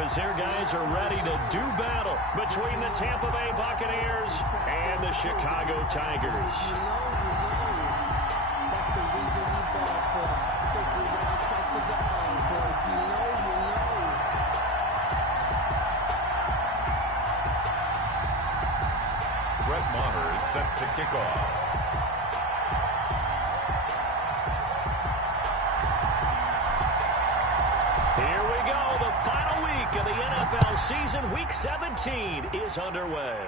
as their guys are ready to do battle between the Tampa Bay Buccaneers and the Chicago Tigers. That's the reason we ball for. Circle around, trust for the encore. If you know, you know. Brett Maher is set to kick off. Here we go. The final week of the NFL season. Week 17 is underway.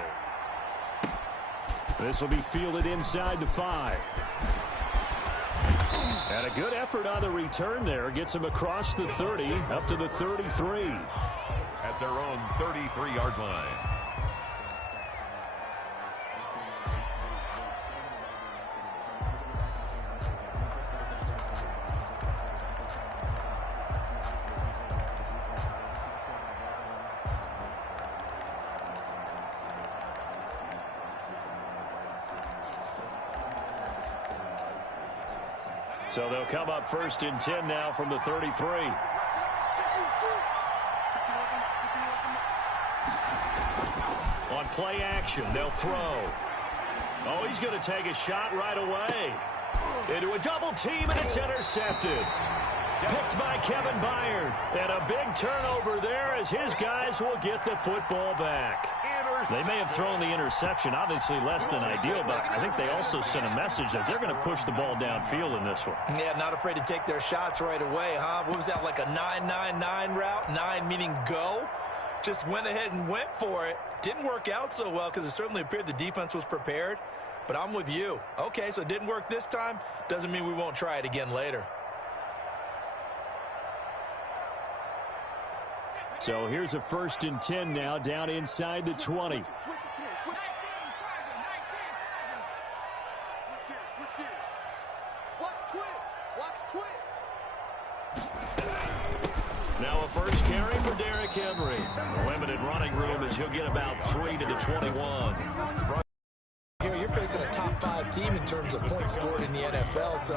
This will be fielded inside the 5. And a good effort on the return there. Gets him across the 30 up to the 33. At their own 33-yard line. So they'll come up 1st and 10 now from the 33. On play action, they'll throw. Oh, he's going to take a shot right away. Into a double team, and it's intercepted. Picked by Kevin Byard. And a big turnover there as his guys will get the football back. They may have thrown the interception, obviously less than ideal, but I think they also sent a message that they're going to push the ball downfield in this one. Yeah, not afraid to take their shots right away, huh? What was that, like a 9-9-9 route? 9 meaning go? Just went ahead and went for it. Didn't work out so well because it certainly appeared the defense was prepared. But I'm with you. Okay, so it didn't work this time. Doesn't mean we won't try it again later. So here's a 1st and 10 now down inside the 20. Now a first carry for Derrick Henry. Limited running room as he'll get about 3 to the 21. Here you're facing a top 5 team in terms of points scored in the NFL. So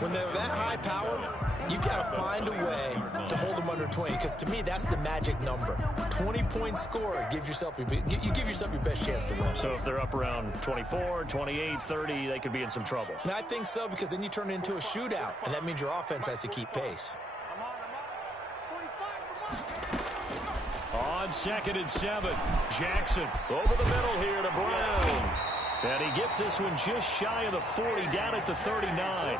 when they're that high powered, you've got to find a way to hold them under 20, because to me that's the magic number. 20 points scored gives yourself you give yourself your best chance to win. So if they're up around 24, 28, 30, they could be in some trouble. I think so, because then you turn it into a shootout, and that means your offense has to keep pace. On 2nd and 7, Jackson over the middle here to Brown. And he gets this one just shy of the 40, down at the 39.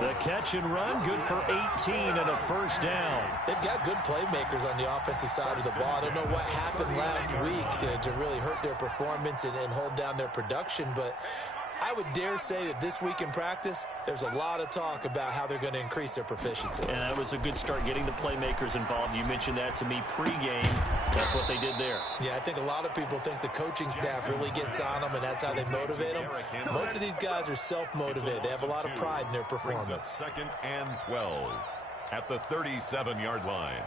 The catch and run, good for 18 and a first down. They've got good playmakers on the offensive side of the ball. I don't know what happened last week to really hurt their performance and hold down their production, but I would dare say that this week in practice, there's a lot of talk about how they're going to increase their proficiency. And that was a good start, getting the playmakers involved. You mentioned that to me pregame. That's what they did there. Yeah, I think a lot of people think the coaching staff really gets on them, and that's how they motivate them. Most of these guys are self-motivated. They have a lot of pride in their performance. 2nd and 12 at the 37-yard line.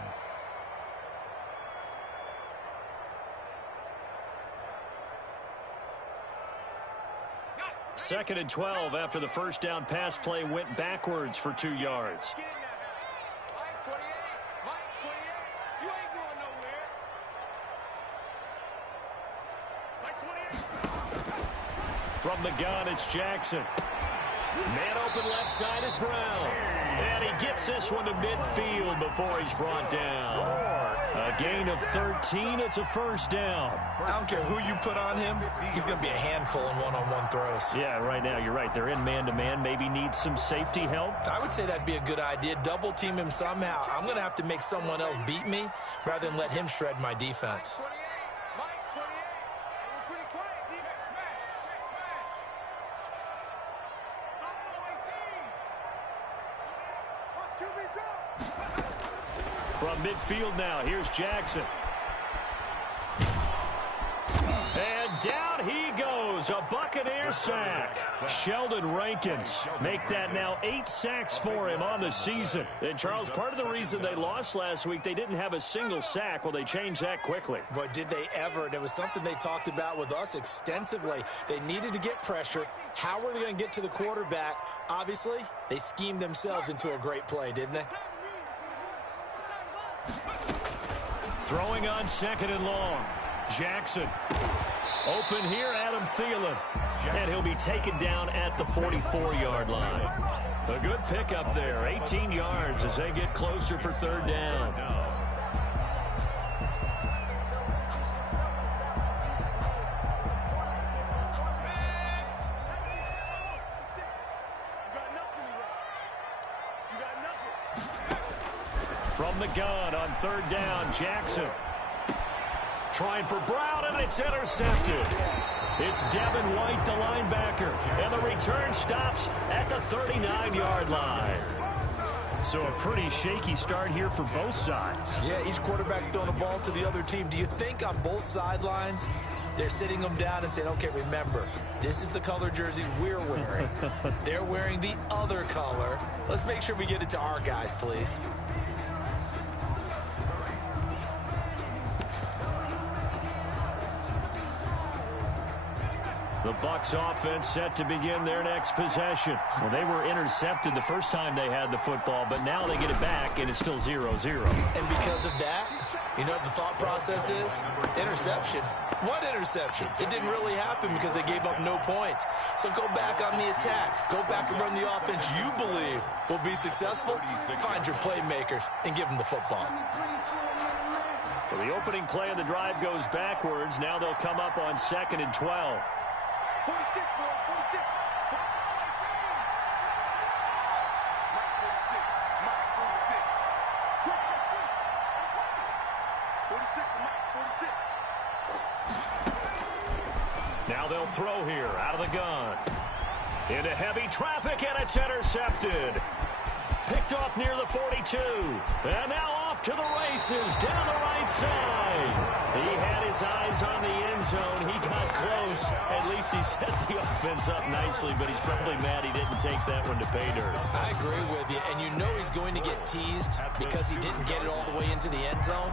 Second and 12 after the first down pass play went backwards for 2 yards. From the gun, it's Jackson. Man open left side is Brown. And he gets this one to midfield before he's brought down. A gain of 13. It's a first down. I don't care who you put on him. He's going to be a handful in one-on-one throws. Yeah, right now, you're right. They're in man-to-man. Maybe needs some safety help. I would say that'd be a good idea. Double team him somehow. I'm going to have to make someone else beat me rather than let him shred my defense. From midfield now, here's Jackson. And down he goes, a Buccaneer sack. Sheldon Rankins make that now 8 sacks for him on the season. And Charles, part of the reason they lost last week, they didn't have a single sack. Well, they changed that quickly. But did they ever? And it was something they talked about with us extensively. They needed to get pressure. How were they going to get to the quarterback? Obviously, they schemed themselves into a great play, didn't they? Throwing on 2nd and long. Jackson. Open here, Adam Thielen. And he'll be taken down at the 44-yard line. A good pickup there. 18 yards as they get closer for 3rd down. From the gun on 3rd down, Jackson. Trying for Brown, and it's intercepted. It's Devin White, the linebacker, and the return stops at the 39-yard line. So a pretty shaky start here for both sides. Yeah, each quarterback's throwing the ball to the other team. Do you think on both sidelines they're sitting them down and saying, okay, remember, this is the color jersey we're wearing. They're wearing the other color. Let's make sure we get it to our guys, please. The Bucs offense set to begin their next possession. Well, they were intercepted the first time they had the football, but now they get it back, and it's still 0-0. And because of that, you know what the thought process is? Interception. What interception? It didn't really happen because they gave up no points. So go back on the attack. Go back and run the offense you believe will be successful. Find your playmakers and give them the football. So the opening play of the drive goes backwards. Now they'll come up on 2nd and 12. 46, boy, 46. Mike 46. Mike 46. Quick, just quick. 46 for Mike, 46. Now they'll throw here out of the gun. Into heavy traffic, and it's intercepted. Picked off near the 42. And now off to the races down the right side. He had his eyes on the end zone. He got close. At least he set the offense up nicely, but he's probably mad he didn't take that one to pay dirt. I agree with you, and you know he's going to get teased because he didn't get it all the way into the end zone.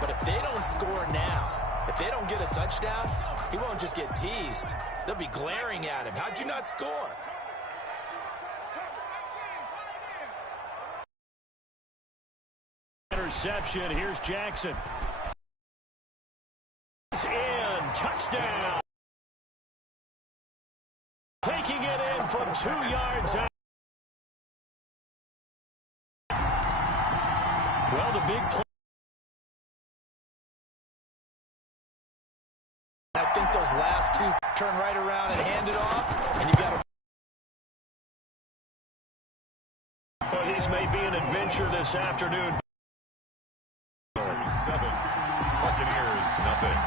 But if they don't score now, if they don't get a touchdown, he won't just get teased. They'll be glaring at him. How'd you not score? Interception. Here's Jackson. In. Touchdown. Taking it in from 2 yards out. Well, the big play. I think those last two turn right around and hand it off, and you got to. Well, these may be an adventure this afternoon. 7. Buccaneers, nothing.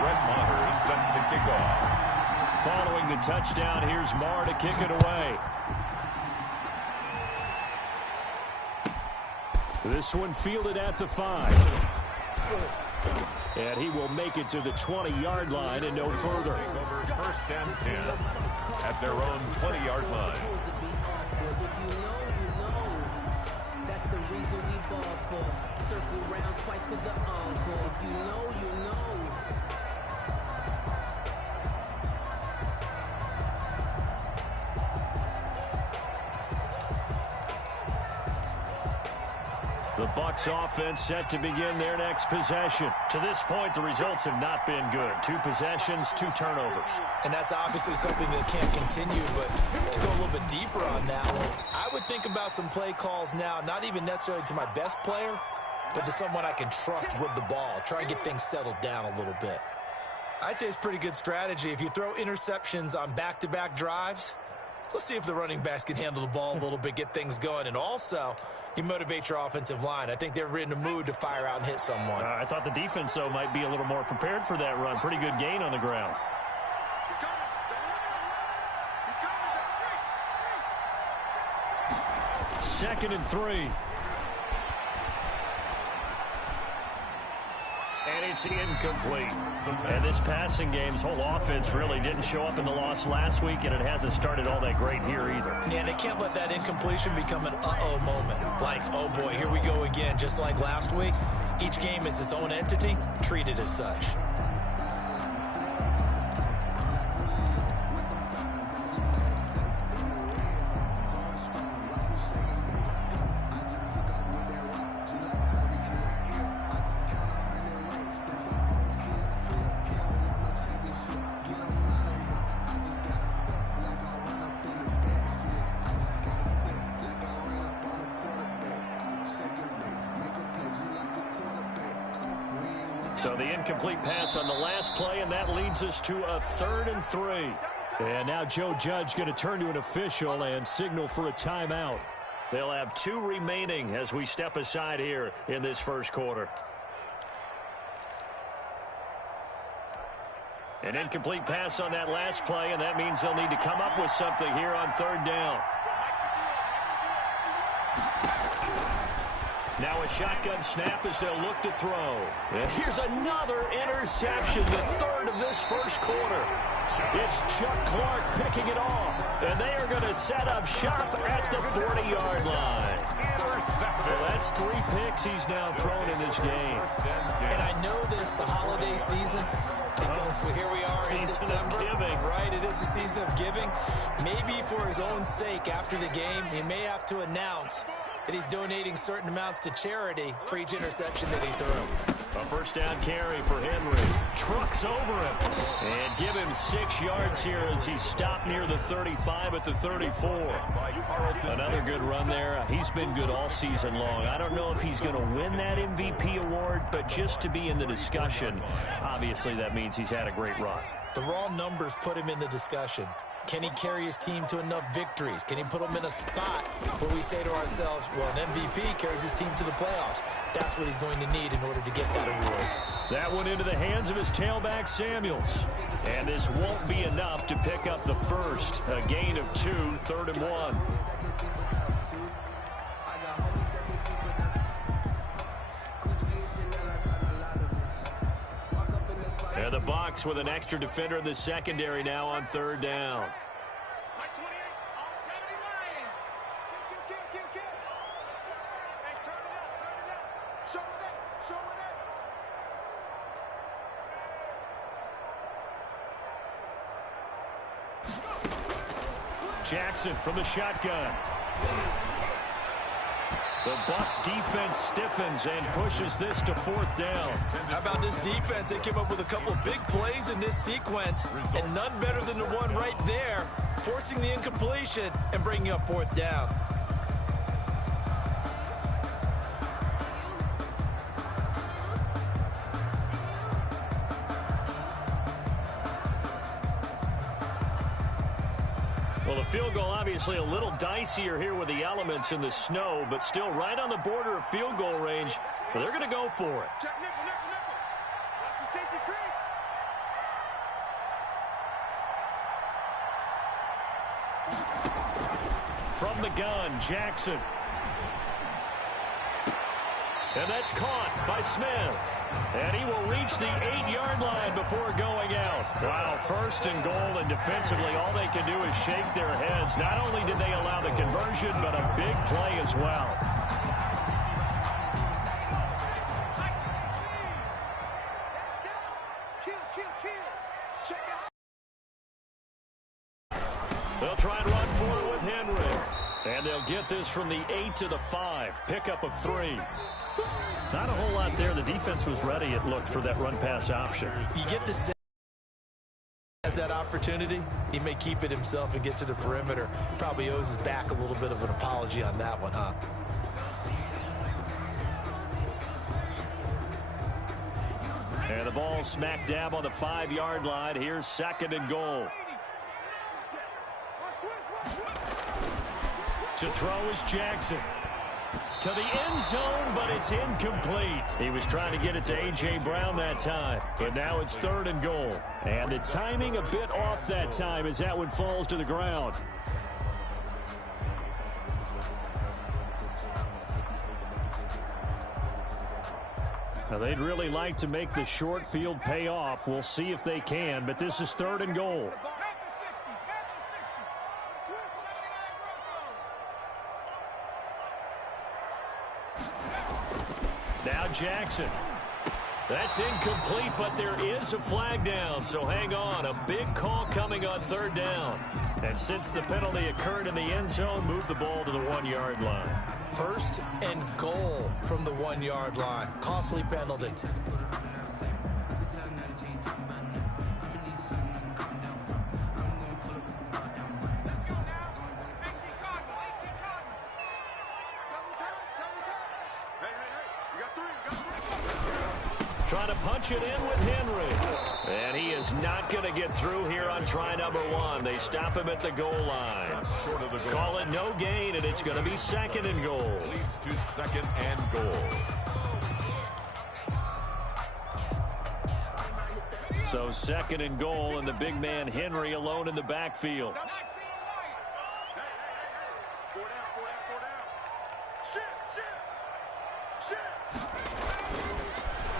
Brett Maher is set to kick off. Following the touchdown, here's Maher to kick it away. This one fielded at the 5. And he will make it to the 20-yard line and no further. Over 1st and 10 at their own 20-yard line. If you know, you know. That's the reason we ball for. Circle round twice for the encore. If you know, you know. The Bucs offense set to begin their next possession. To this point, the results have not been good. 2 possessions, 2 turnovers. And that's obviously something that can't continue, but to go a little bit deeper on that one, I would think about some play calls now, not even necessarily to my best player, but to someone I can trust with the ball. Try and get things settled down a little bit. I'd say it's pretty good strategy. If you throw interceptions on back-to-back drives, let's see if the running backs can handle the ball a little bit, get things going, and also you motivate your offensive line. I think they're in the mood to fire out and hit someone. I thought the defense, though, might be a little more prepared for that run. Pretty good gain on the ground. He's coming. He's coming. 2nd and 3. And it's incomplete. And this passing game's whole offense really didn't show up in the loss last week, and it hasn't started all that great here either. Yeah, and they can't let that incompletion become an uh-oh moment. Like, oh boy, here we go again. Just like last week, each game is its own entity, treated as such. So the incomplete pass on the last play, and that leads us to a 3rd and 3. And now Joe Judge going to turn to an official and signal for a timeout. They'll have 2 remaining as we step aside here in this first quarter. An incomplete pass on that last play, and that means they'll need to come up with something here on 3rd down. Now a shotgun snap as they'll look to throw. And here's another interception, the 3rd of this first quarter. It's Chuck Clark picking it off, and they are going to set up shop at the 40-yard line. Well, that's 3 picks he's now thrown in this game. And I know this, the holiday season, because here we are in December. Giving. Right, it is the season of giving. Maybe for his own sake after the game, he may have to announce that he's donating certain amounts to charity for each interception that he threw. A first down carry for Henry. Trucks over him. And give him 6 yards here as he's stopped near the 35 at the 34. Another good run there. He's been good all season long. I don't know if he's going to win that MVP award, but just to be in the discussion, obviously that means he's had a great run. The raw numbers put him in the discussion. Can he carry his team to enough victories? Can he put them in a spot where we say to ourselves, well, an MVP carries his team to the playoffs. That's what he's going to need in order to get that award. That went into the hands of his tailback, Samuels. And this won't be enough to pick up the first. A gain of 2, 3rd and 1. And the Bucs with an extra defender in the secondary now on 3rd down. Jackson from the shotgun. The Bucs defense stiffens and pushes this to 4th down. How about this defense? They came up with a couple of big plays in this sequence, and none better than the one right there, forcing the incompletion and bringing up 4th down. Well, the field goal obviously a little dicier here with the elements in the snow, but still right on the border of field goal range. But they're going to go for it. Check nickel. Watch the safety creep. From the gun, Jackson. And that's caught by Smith. And he will reach the 8-yard line before going out. Wow, 1st and goal, and defensively all they can do is shake their heads. Not only did they allow the conversion, but a big play as well. They'll try and run for it with Henry. And they'll get this from the 8 to the 5. Pickup of 3. Not a whole lot there. The defense was ready, it looked, for that run-pass option. You get the sense has that opportunity, he may keep it himself and get to the perimeter. Probably owes his back a little bit of an apology on that one, huh? And the ball smack dab on the 5-yard line. Here's 2nd and goal. To throw is Jackson. To the end zone, but it's incomplete. He was trying to get it to A.J. Brown that time, but now it's 3rd and goal. And the timing a bit off that time as that one falls to the ground. Now, they'd really like to make the short field pay off. We'll see if they can, but this is 3rd and goal. Now Jackson. That's incomplete, but there is a flag down, so hang on. A big call coming on 3rd down. And since the penalty occurred in the end zone, move the ball to the 1-yard line. 1st and goal from the 1-yard line. Costly penalty. trying to punch it in with Henry. And he is not going to get through here on try number 1. They stop him at the goal line. Short of the goal. Call it no gain, and it's going to be 2nd and goal. Leads to 2nd and goal. So 2nd and goal, and the big man Henry alone in the backfield.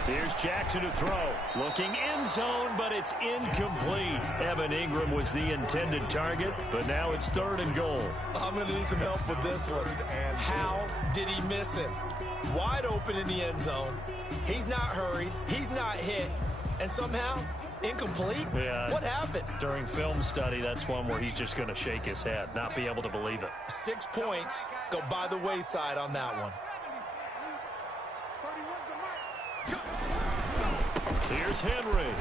Here's Jackson to throw. Looking end zone, but it's incomplete. Evan Ingram was the intended target, but now it's 3rd and goal. I'm going to need some help with this one. How did he miss it? Wide open in the end zone. He's not hurried. He's not hit. And somehow, incomplete? Yeah. What happened? During film study, that's one where he's just going to shake his head, not be able to believe it. 6 points go by the wayside on that one. Here's Henry.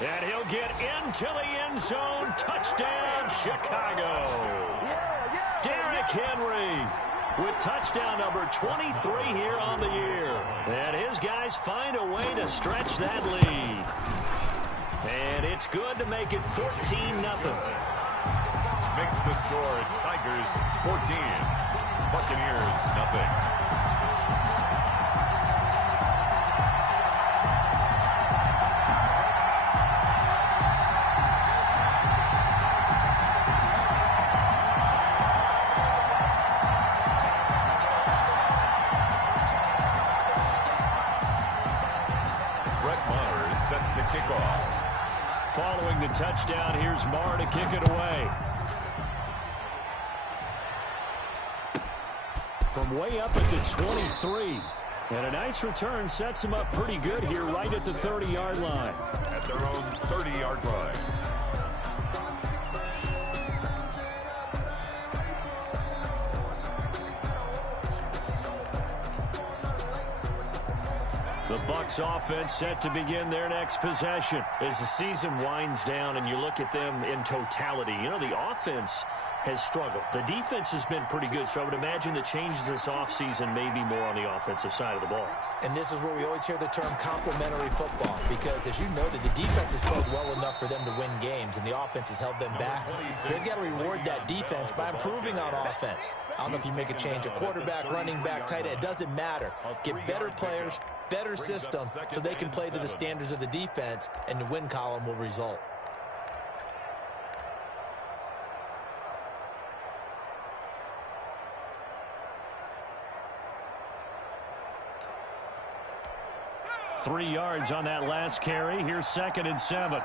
And he'll get into the end zone. Touchdown, Chicago. Derrick Henry with touchdown number 23 here on the year. And his guys find a way to stretch that lead. And it's good to make it 14-0. Makes the score Tigers 14. Buccaneers nothing. Following the touchdown, here's Marr to kick it away. From way up at the 23. And a nice return sets him up pretty good here right at the 30-yard line. At their own 30-yard line. The Bucs offense set to begin their next possession as the season winds down and you look at them in totality. You know, the offense has struggled. The defense has been pretty good, so I would imagine the changes this offseason may be more on the offensive side of the ball. And this is where we always hear the term complementary football because, as you noted, the defense has played well enough for them to win games, and the offense has held them back. So they've got to reward that defense by improving on offense. I don't know if you make a change, a quarterback, running back, tight end, it doesn't matter. Get better players, better system, so they can play to the standards of the defense, and the win column will result. Three yards on that last carry. Here's 2nd and 7.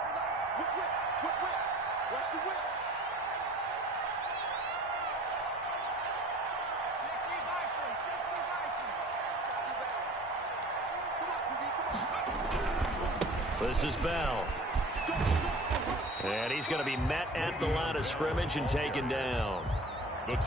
This is Bell. And he's going to be met at the line of scrimmage and taken down.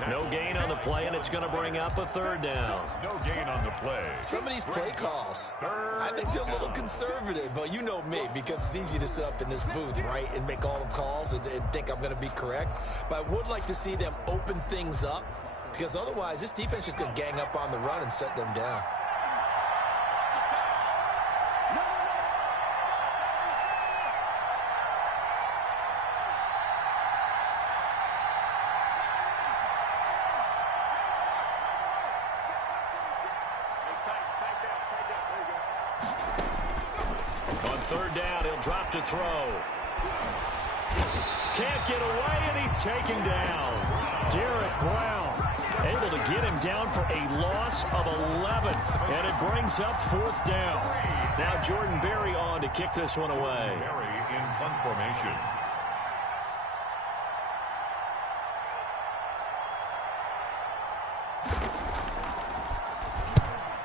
No gain on the play, and it's going to bring up a 3rd down. No gain on the play. Some of these play calls, I think they're a little conservative, but you know me, because it's easy to sit up in this booth, right, and make all the calls and think I'm going to be correct. But I would like to see them open things up, because otherwise this defense is going to gang up on the run and set them down. On 3rd down, he'll drop to throw. Can't get away, and he's taken down. Derrick Brown able to get him down for a loss of 11, and it brings up 4th down. Now Jordan Berry on to kick this one away. Berry in punt formation.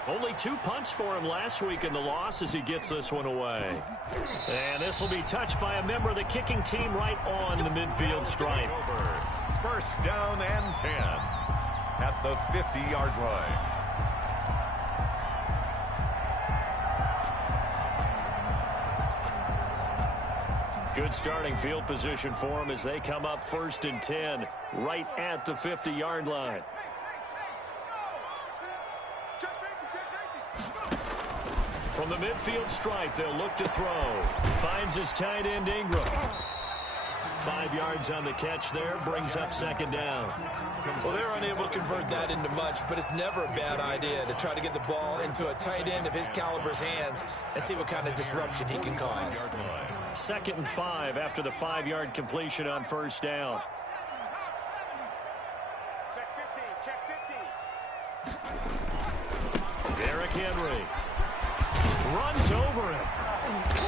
Only 2 punts for him last week in the loss as he gets this one away. And this will be touched by a member of the kicking team right on the midfield stripe. 1st down and 10 at the 50-yard line. Good starting field position for him as they come up 1st and 10 right at the 50-yard line. From the midfield stripe, they'll look to throw. Finds his tight end, Ingram. 5 yards on the catch there, brings up second down. Well, they're unable to convert that into much, but it's never a bad idea to try to get the ball into a tight end of his caliber's hands and see what kind of disruption he can cause. 2nd and 5 after the 5-yard completion on first down. Check 15. Derrick Henry runs over him.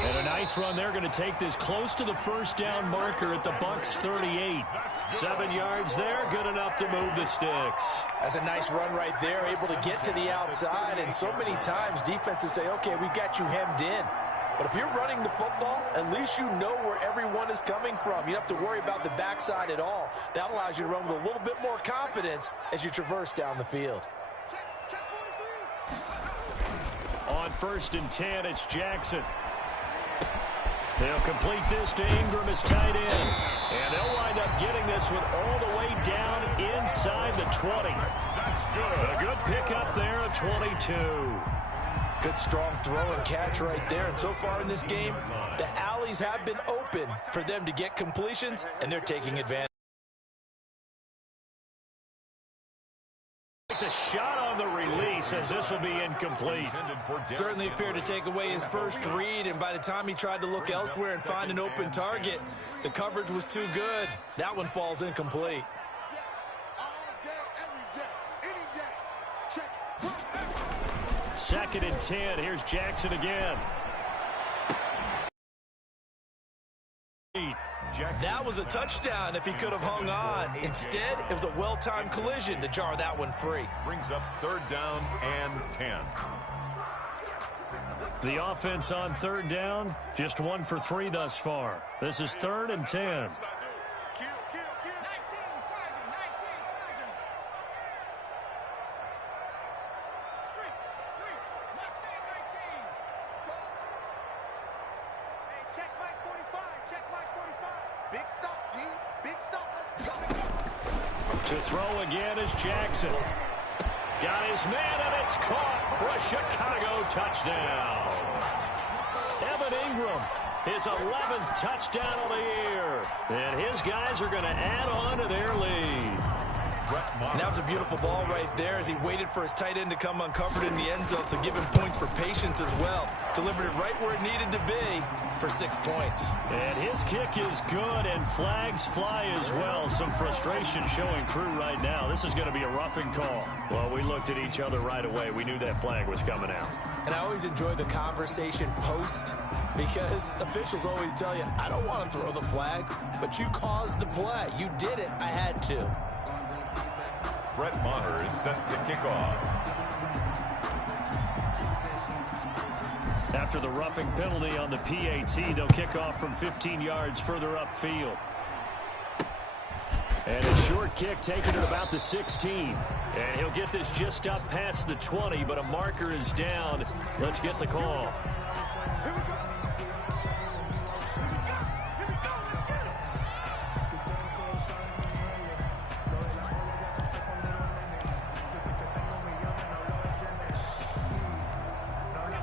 And a nice run there, going to take this close to the first down marker at the Bucs 38. 7 yards there, good enough to move the sticks. That's a nice run right there, able to get to the outside. And so many times defenses say, okay, we've got you hemmed in. But if you're running the football, at least you know where everyone is coming from. You don't have to worry about the backside at all. That allows you to run with a little bit more confidence as you traverse down the field. On 1st and 10, it's Jackson. They'll complete this to Ingram as tight end. And they'll wind up getting this one all the way down inside the 20. That's good. A good pickup there at 22. Good strong throw and catch right there. And so far in this game, the alleys have been open for them to get completions, and they're taking advantage. It's a shot on the release as this will be incomplete. Certainly appeared to take away his first read, and by the time he tried to look elsewhere and find an open target, the coverage was too good. That one falls incomplete. 2nd and 10. Here's Jackson again. That was a touchdown if he could have hung on. Instead, it was a well-timed collision to jar that one free. Brings up 3rd down and 10. The offense on 3rd down, just 1 for 3 thus far. This is 3rd and 10. To throw again is Jackson. Got his man, and it's caught for a Chicago touchdown. Evan Ingram, his 11th touchdown of the year. And his guys are going to add on to their lead. And that was a beautiful ball right there as he waited for his tight end to come uncovered in the end zone, so give him points for patience as well. Delivered it right where it needed to be for 6 points. And his kick is good, and flags fly as well. Some frustration showing through right now. This is going to be a roughing call. Well, we looked at each other right away. We knew that flag was coming out. And I always enjoy the conversation post because officials always tell you, I don't want to throw the flag, but you caused the play. You did it. I had to. Brett Maher is set to kick off. After the roughing penalty on the PAT, they'll kick off from 15 yards further upfield. And a short kick taken at about the 16. And he'll get this just up past the 20, but a marker is down. Let's get the call.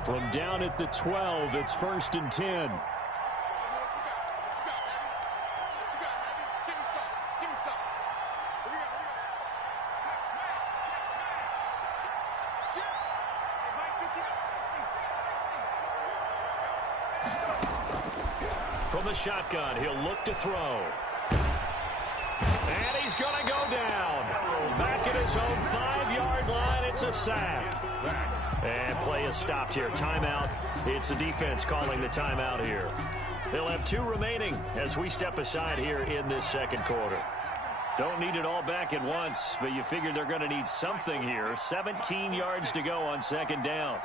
From down at the 12, it's 1st and 10. From the shotgun, he'll look to throw. And he's going to go down. Back at his own 5-yard line, it's a sack. And play is stopped here. Timeout. It's the defense calling the timeout here. They'll have 2 remaining as we step aside here in this second quarter. Don't need it all back at once, but you figure they're going to need something here. 17 yards to go on 2nd down.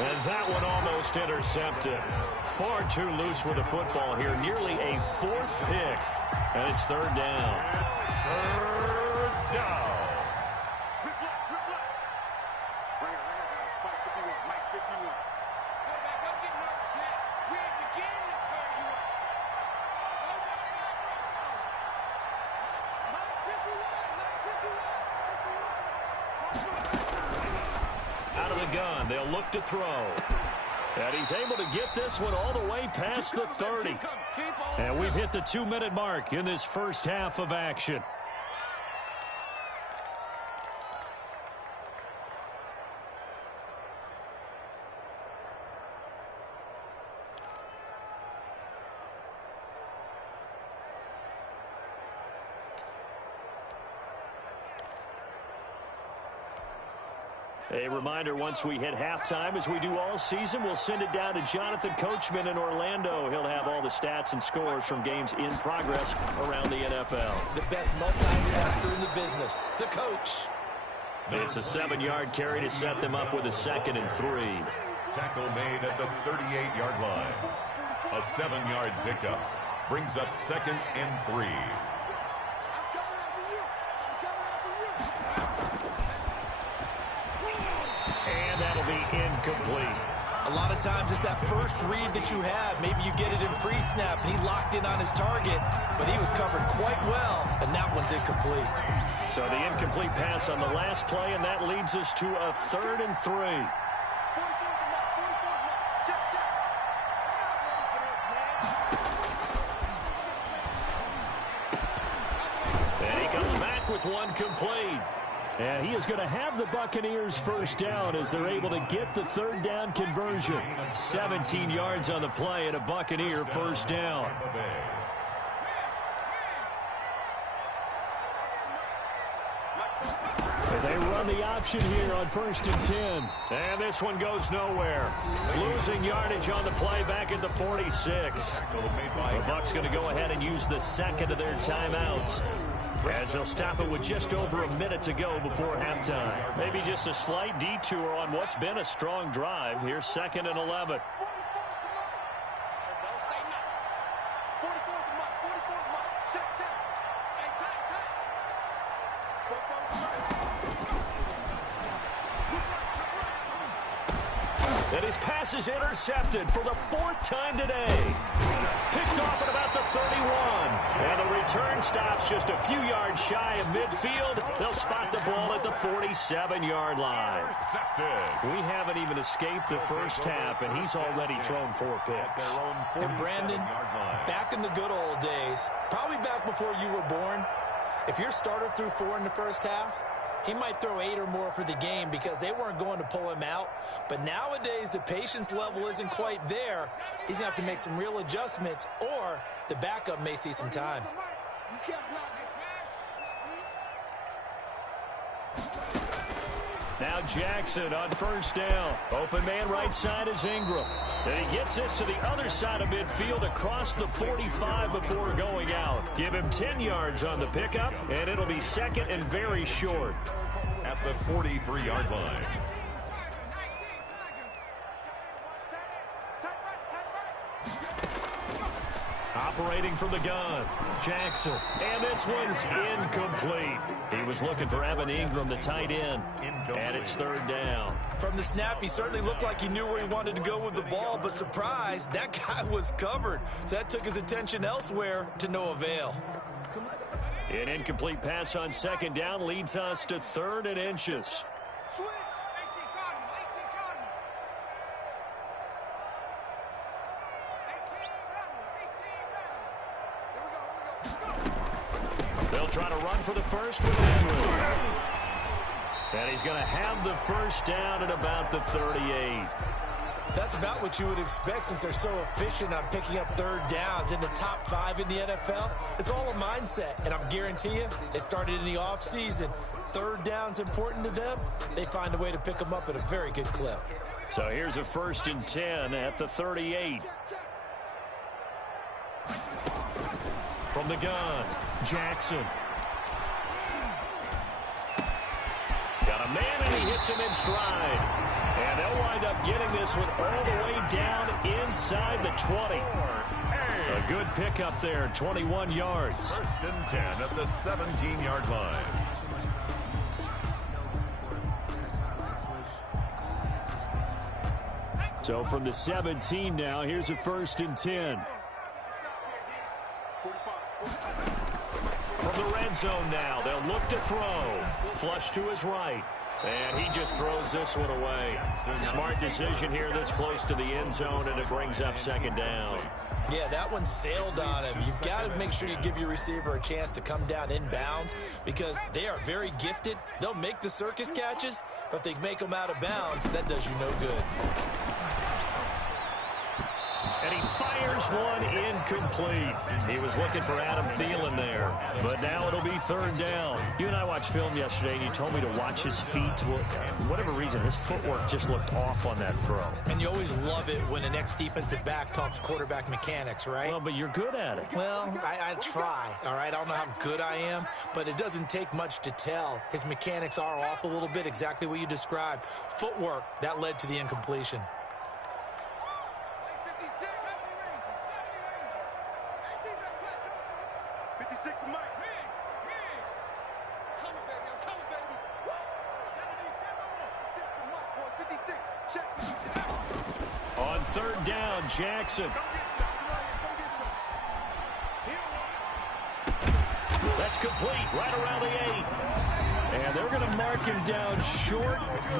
And that one almost intercepted. Far too loose with the football here. Nearly a 4th pick. And it's 3rd down. Third down. gun. They'll look to throw. And he's able to get this one all the way past the 30. And we've hit the 2-minute mark in this first half of action. A reminder, once we hit halftime, as we do all season, we'll send it down to Jonathan Coachman in Orlando. He'll have all the stats and scores from games in progress around the NFL. The best multitasker in the business, the coach. It's a 7-yard carry to set them up with a 2nd and 3. Tackle made at the 38-yard line. A 7-yard pickup brings up 2nd and 3. And that'll be incomplete. A lot of times it's that first read that you have. Maybe you get it in pre-snap, and he locked in on his target, but he was covered quite well, and that one's incomplete. So the incomplete pass on the last play, and that leads us to a 3rd and 3. And he comes back with one complete. And he is going to have the Buccaneers first down as they're able to get the 3rd down conversion. 17 yards on the play and a Buccaneer first down. And they run the option here on 1st and 10. And this one goes nowhere. Losing yardage on the play back at the 46. The Bucs going to go ahead and use the 2nd of their timeouts, as they'll stop it with just over a minute to go before halftime. Maybe just a slight detour on what's been a strong drive. Here's 2nd and 11. And his pass is intercepted for the 4th time today. Picked off at about the 31. And the return stops just a few yards shy of midfield. They'll spot the ball at the 47-yard line. We haven't even escaped the first half, and he's already thrown 4 picks. And Brandon, back in the good old days, probably back before you were born, if your starter threw 4 in the first half, he might throw 8 or more for the game because they weren't going to pull him out. But nowadays, the patience level isn't quite there. He's going to have to make some real adjustments, or the backup may see some time. Now Jackson on 1st down. Open man right side is Ingram. And he gets this to the other side of midfield across the 45 before going out. Give him 10 yards on the pickup, and it'll be 2nd and very short. At the 43-yard line. Operating from the gun, Jackson. And this one's incomplete. He was looking for Evan Ingram, the tight end. And it's 3rd down. From the snap, he certainly looked like he knew where he wanted to go with the ball, but surprise, that guy was covered. So that took his attention elsewhere to no avail. An incomplete pass on 2nd down leads us to 3rd and inches. They'll try to run for the first with Henry. And he's going to have the first down at about the 38. That's about what you would expect since they're so efficient on picking up 3rd downs in the top 5 in the NFL. It's all a mindset, and I'm guarantee you, they started in the offseason. 3rd down's important to them. They find a way to pick them up at a very good clip. So here's a 1st and 10 at the 38. From the gun, Jackson. Got a man, and he hits him in stride. And they'll wind up getting this one all the way down inside the 20. A good pickup there, 21 yards. 1st and 10 at the 17-yard line. So from the 17 now, here's a 1st and 10. From the red zone now, they'll look to throw. Flush to his right. And he just throws this one away. Smart decision here this close to the end zone, and it brings up second down. Yeah, that one sailed on him. You've got to make sure you give your receiver a chance to come down inbounds because they are very gifted. They'll make the circus catches, but if they make them out of bounds, that does you no good. And he fires one incomplete. He was looking for Adam Thielen there. But now it'll be third down. You and I watched film yesterday, and you told me to watch his feet. Well, for whatever reason, his footwork just looked off on that throw. And you always love it when an ex-defensive back talks quarterback mechanics, right? Well, but you're good at it. Well, I try, all right? I don't know how good I am, but it doesn't take much to tell. His mechanics are off a little bit, exactly what you described. Footwork, that led to the incompletion. On third down, Jackson. That's complete, right around the 8. And they're going to mark him down short,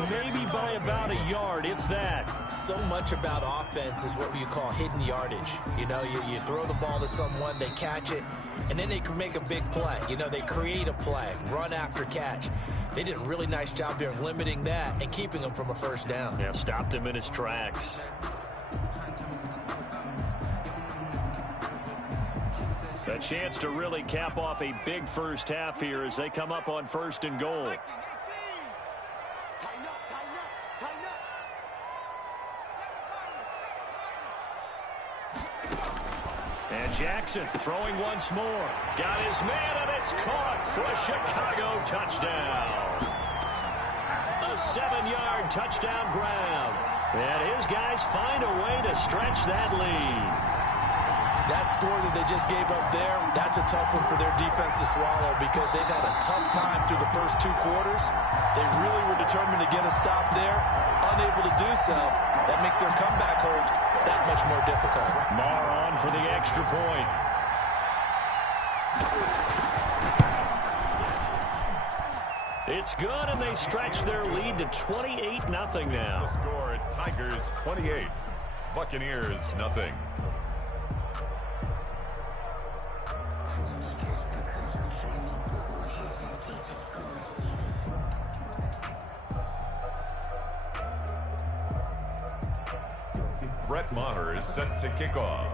maybe by about a yard, if that. So much about offense is what you call hidden yardage. You know, you throw the ball to someone, they catch it, and then they can make a big play. You know, they create a play, run after catch. They did a really nice job there of limiting that and keeping him from a first down. Yeah, stopped him in his tracks. A chance to really cap off a big first half here as they come up on first and goal. And Jackson throwing once more. Got his man, and it's caught for a Chicago touchdown. A 7-yard touchdown grab. And his guys find a way to stretch that lead. That score that they just gave up there, that's a tough one for their defense to swallow because they've had a tough time through the first 2 quarters. They really were determined to get a stop there, unable to do so. That makes their comeback hopes that much more difficult. Marr on for the extra point. It's good, and they stretch their lead to 28-0 now. The score, Tigers 28, Buccaneers 0. Brett Maher is set to kick off.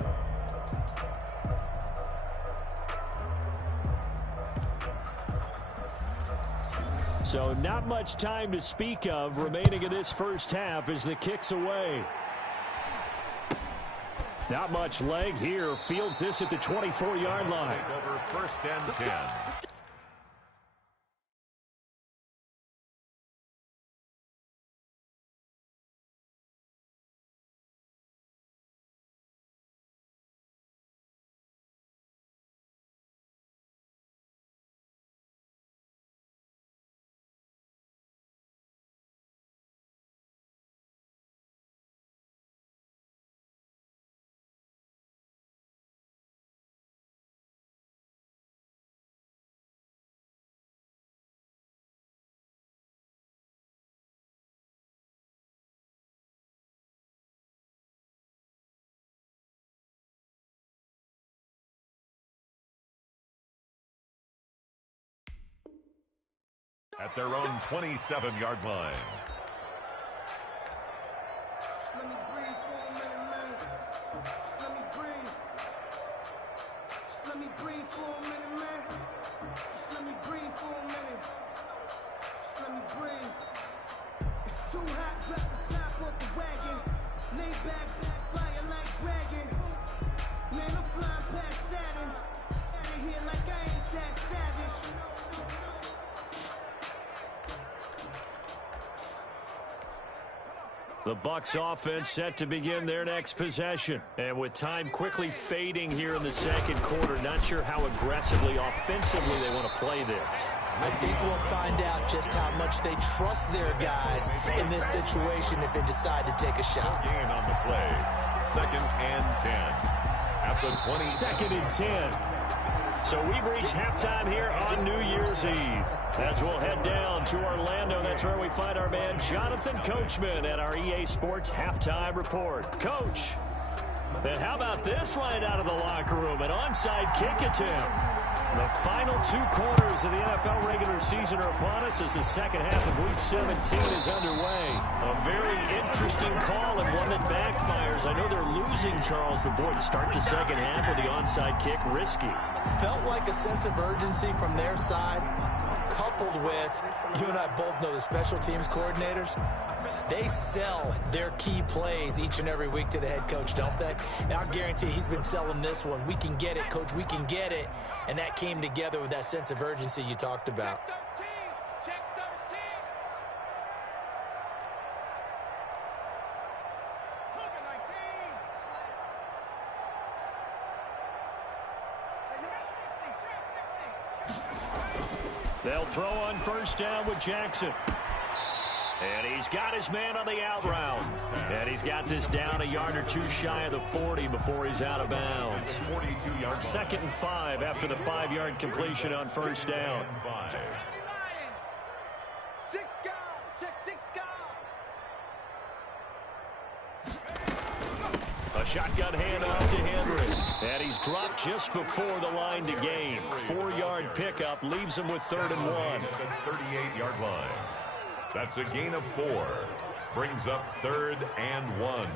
So not much time to speak of remaining in this first half as the kick's away. Not much leg here. Fields this at the 24-yard line. Over first and 10. At their own 27-yard line. Just let me breathe for a minute, man. Just let me breathe. Just let me breathe for a minute, man. Just let me breathe for a minute. Just let me breathe. It's too hot, drop the top off the wagon. Lay back, flying like dragon. Man, I'm flying past Saturn. Out of here like I ain't that savage. The Bucs offense set to begin their next possession. And with time quickly fading here in the second quarter, not sure how aggressively, offensively they want to play this. I think we'll find out just how much they trust their guys in this situation if they decide to take a shot. Gain on the play. 2nd and 10. At the 20. 2nd and 10. So we've reached halftime here on New Year's Eve. As we'll head down to Orlando, that's where we find our man Jonathan Coachman at our EA Sports Halftime Report. Coach, and how about this right out of the locker room? An onside kick attempt. The final 2 quarters of the NFL regular season are upon us as the second half of Week 17 is underway. A very interesting call and one that backfires. I know they're losing, Charles, but boy, to start the second half with the onside kick, risky. Felt like a sense of urgency from their side, coupled with, you and I both know the special teams coordinators, they sell their key plays each and every week to the head coach, don't they? And I guarantee he's been selling this one. We can get it, coach, we can get it. And that came together with that sense of urgency you talked about. Check 13. Hook 19. Trap 60. They'll throw on first down with Jackson. And he's got his man on the out route. And he's got this down a yard or 2 shy of the 40 before he's out of bounds. 42-yard 2nd and 5 after the 5-yard completion on first down. Six guard. Check 6 guard. A shotgun handoff to Henry. And he's dropped just before the line to gain. 4-yard pickup leaves him with 3rd and 1. At the 38-yard line. That's a gain of 4. Brings up 3rd and 1.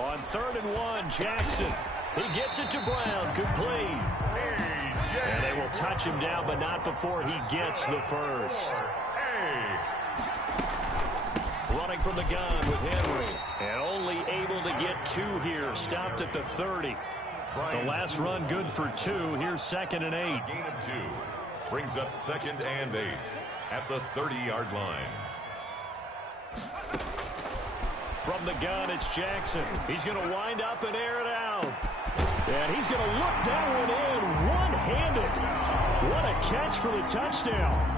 On 3rd and 1, Jackson. He gets it to Brown. Complete. And they will touch him down, but not before he gets the first. Running from the gun with Henry. And only able to get 2 here. Stopped at the 30. The last run good for 2. Here's 2nd and 8. Gain of 2. Brings up 2nd and 8 at the 30-yard line. From the gun, it's Jackson. He's going to wind up and air it out. And he's going to look that one in one-handed. What a catch for the touchdown.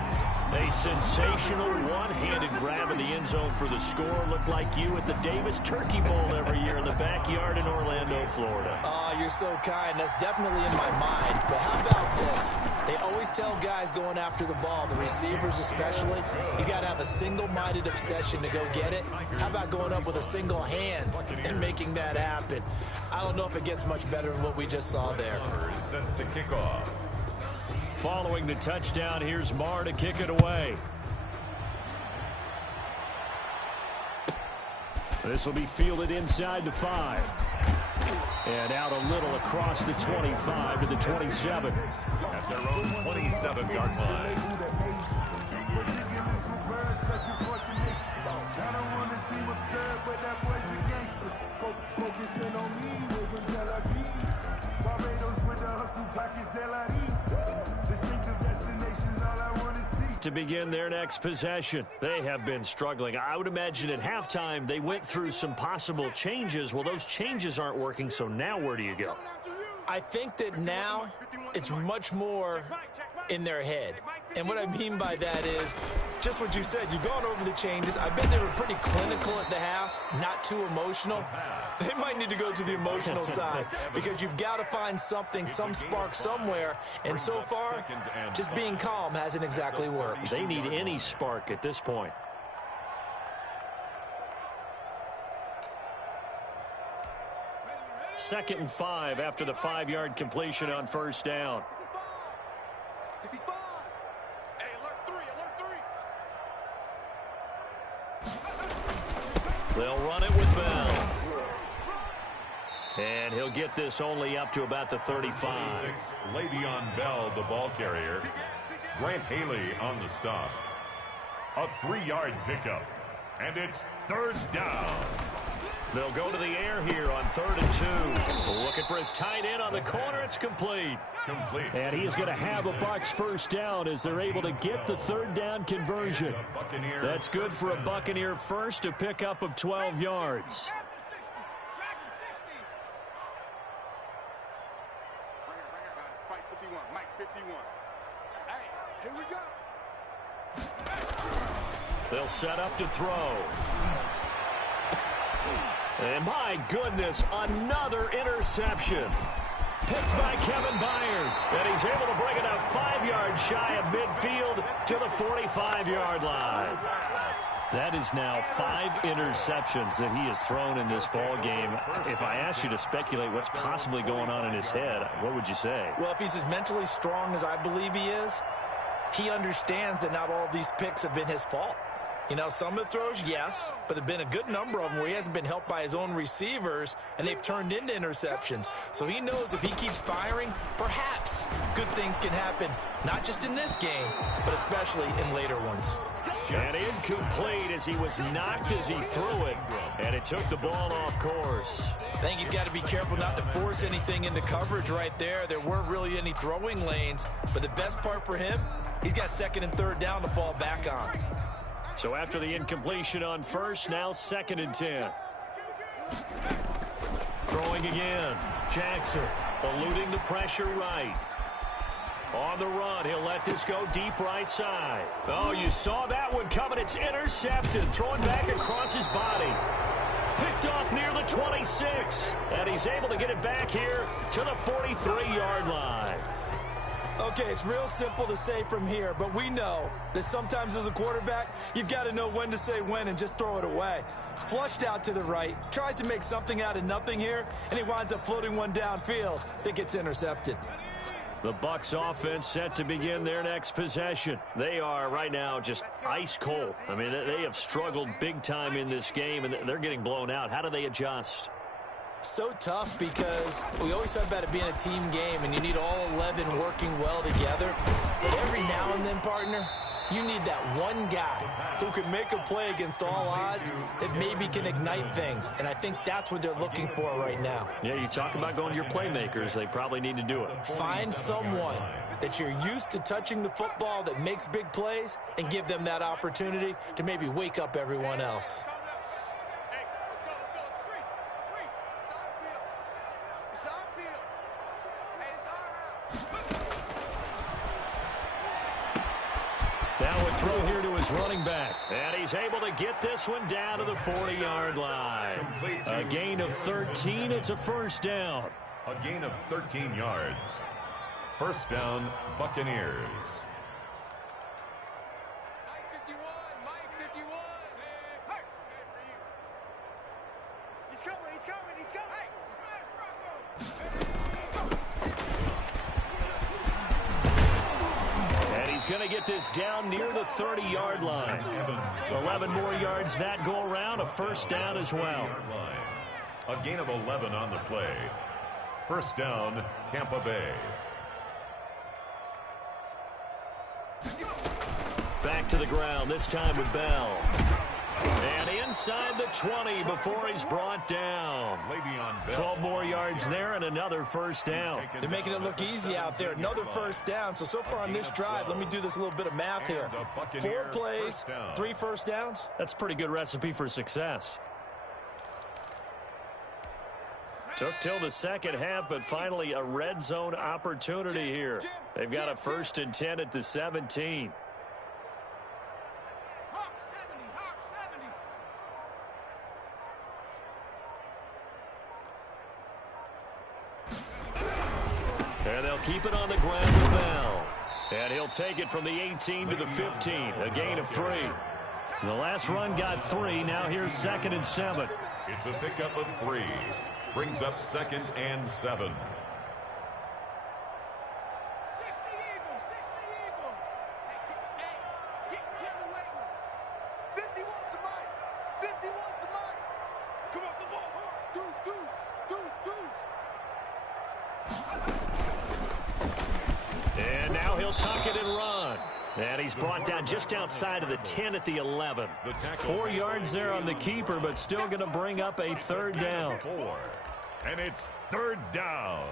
A sensational one-handed grab in the end zone for the score. Looked like you at the Davis Turkey Bowl every year in the backyard in Orlando, Florida. Oh, you're so kind. That's definitely in my mind. But how about this? They always tell guys going after the ball, the receivers especially, you got to have a single-minded obsession to go get it. How about going up with a single hand and making that happen? I don't know if it gets much better than what we just saw there. Set to kick off. Following the touchdown, here's Marr to kick it away. This will be fielded inside the 5. And out a little across the 25 to the 27. At their own 27-yard line. To begin their next possession. They have been struggling. I would imagine at halftime they went through some possible changes. Well, those changes aren't working, so now where do you go? I think that now it's much more in their head. And what I mean by that is just what you said. You've gone over the changes. I bet they were pretty clinical at the half, not too emotional. They might need to go to the emotional side because you've got to find something, some spark somewhere. And so far, just being calm hasn't exactly worked. They need any spark at this point. Second and 5 after the 5-yard completion on first down. They'll run it with Bell. And he'll get this only up to about the 35. Le'Veon Bell, the ball carrier. Grant Haley on the stop. A 3-yard pickup. And it's 3rd down. They'll go to the air here on 3rd and 2. Looking for his tight end on the corner. It's complete. And he is going to have a Bucs first down as they're able to get the 3rd down conversion. That's good for a Buccaneer first, a pickup of 12 yards. They'll set up to throw. And my goodness, another interception. Picked by Kevin Byard. And he's able to bring it up 5 yards shy of midfield to the 45-yard line. That is now 5 interceptions that he has thrown in this ball game. If I asked you to speculate what's possibly going on in his head, what would you say? Well, if he's as mentally strong as I believe he is, he understands that not all of these picks have been his fault. You know, some of the throws, yes, but there have been a good number of them where he hasn't been helped by his own receivers, and they've turned into interceptions. So he knows if he keeps firing, perhaps good things can happen, not just in this game, but especially in later ones. And incomplete as he was knocked as he threw it, and it took the ball off course. I think he's got to be careful not to force anything into coverage right there. There weren't really any throwing lanes, but the best part for him, he's got 2nd and 3rd down to fall back on. So after the incompletion on first, now 2nd and 10. Throwing again. Jackson eluding the pressure right. On the run, he'll let this go deep right side. Oh, you saw that one coming. It's intercepted. Throwing back across his body. Picked off near the 26. And he's able to get it back here to the 43-yard line. Okay, it's real simple to say from here, but we know that sometimes as a quarterback, you've got to know when to say when and just throw it away. Flushed out to the right, tries to make something out of nothing here, and he winds up floating one downfield that gets intercepted. The Bucs offense set to begin their next possession. They are right now just ice cold. I mean, they have struggled big time in this game, and they're getting blown out. How do they adjust? So tough because we always talk about it being a team game, and you need all 11 working well together. But every now and then, partner, you need that one guy who can make a play against all odds that maybe can ignite things. And I think that's what they're looking for right now. Yeah, you talk about going to your playmakers. They probably need to do it. Find someone that you're used to touching the football that makes big plays and give them that opportunity to maybe wake up everyone else. Now a throw here to his running back. And he's able to get this one down to the 40-yard line. A gain of 13. It's a first down. A gain of 13 yards. First down, Buccaneers. Mike 51, Mike 51. Hey, for you. He's coming, he's coming, he's coming. Hey, And he's going to get this down near the 30-yard line. 11 more yards that go around. A first down as well. A gain of 11 on the play. First down, Tampa Bay. Back to the ground, this time with Bell. And inside the 20 before he's brought down. 12 more yards there and another first down. They're making it look easy out there. Another first down. So far on this drive, let me do this little bit of math here. 4 plays, 3 first downs. That's a pretty good recipe for success. Took till the second half, but finally a red zone opportunity here. They've got a 1st and 10 at the 17. And they'll keep it on the ground with Bell. And he'll take it from the 18 to the 15. A gain of 3. The last run got 3. Now here's 2nd and 7. It's a pickup of 3. Brings up 2nd and 7. 60 Eagle, 60 Eagle. Hey, get the weight room. 51 to Mike. 51 to Mike. Come up the ball. Deuce. And now he'll tuck it and run. And he's brought down just outside of the 10 at the 11. 4 yards there on the keeper, but still going to bring up a 3rd down. 4. And it's 3rd down.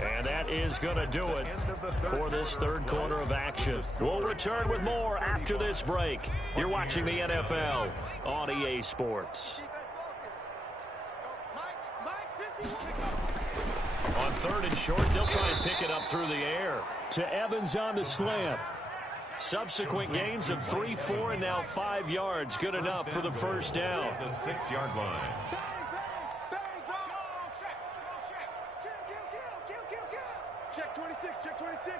And that is going to do it for this 3rd quarter of action. We'll return with more after this break. You're watching the NFL on EA Sports. Mike 51. On 3rd and short, they'll try and pick it up through the air. To Evans on the slant. Subsequent gains of 3, 4, and now 5 yards. Good enough for the first down. At the 6-yard line. Check 26, check 26.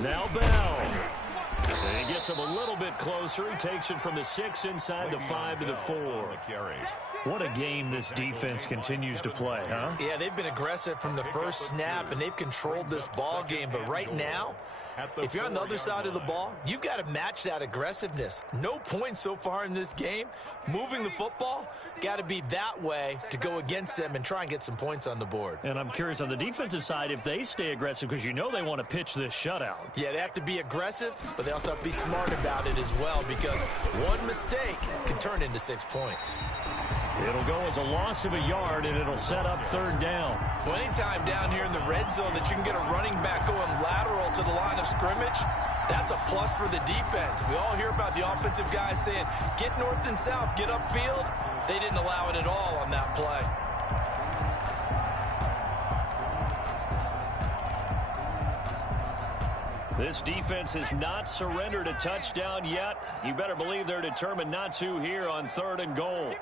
Now Bell. And he gets him a little bit closer. He takes it from the 6 inside the 5 to the 4. What a game this defense continues to play, huh? Yeah, they've been aggressive from the first snap, and they've controlled this ball game. But right now, if you're on the other side of the ball, you've got to match that aggressiveness. No points so far in this game. Moving the football, got to be that way to go against them and try and get some points on the board. And I'm curious on the defensive side if they stay aggressive, because you know they want to pitch this shutout. Yeah, they have to be aggressive, but they also have to be smart about it as well, because one mistake can turn into 6 points. It'll go as a loss of a yard, and it'll set up 3rd down. Well, anytime down here in the red zone that you can get a running back going lateral to the line of scrimmage, that's a plus for the defense. We all hear about the offensive guys saying, get north and south, get upfield. They didn't allow it at all on that play. This defense has not surrendered a touchdown yet. You better believe they're determined not to here on 3rd and goal.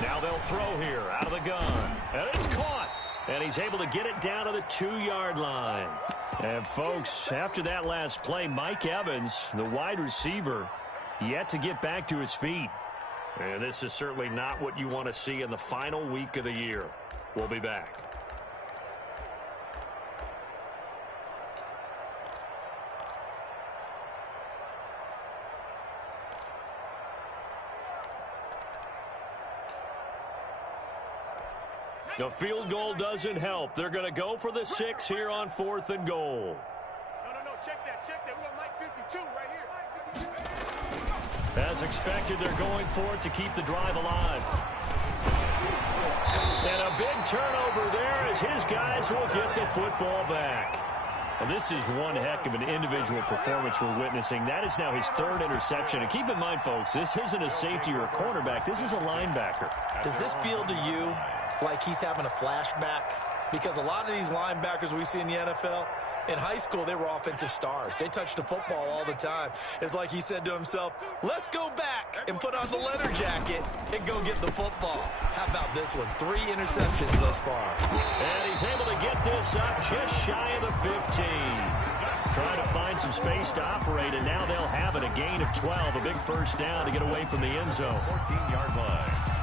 Now they'll throw here out of the gun. And it's caught. And he's able to get it down to the 2-yard line. And, folks, after that last play, Mike Evans, the wide receiver, yet to get back to his feet. And this is certainly not what you want to see in the final week of the year. We'll be back. The field goal doesn't help. They're going to go for the 6 here on 4th and goal. No, check that. We got Mike 52 right here. As expected, they're going for it to keep the drive alive. And a big turnover there as his guys will get the football back. Well, this is one heck of an individual performance we're witnessing. That is now his 3rd interception. And keep in mind, folks, this isn't a safety or a cornerback. This is a linebacker. Does this feel to you like he's having a flashback? Because a lot of these linebackers we see in the NFL, in high school, they were offensive stars. They touched the football all the time. It's like he said to himself, let's go back and put on the leather jacket and go get the football. How about this one? 3 interceptions thus far. And he's able to get this up just shy of the 15. Trying to find some space to operate, and now they'll have it. A gain of 12, a big first down to get away from the end zone. 14-yard line.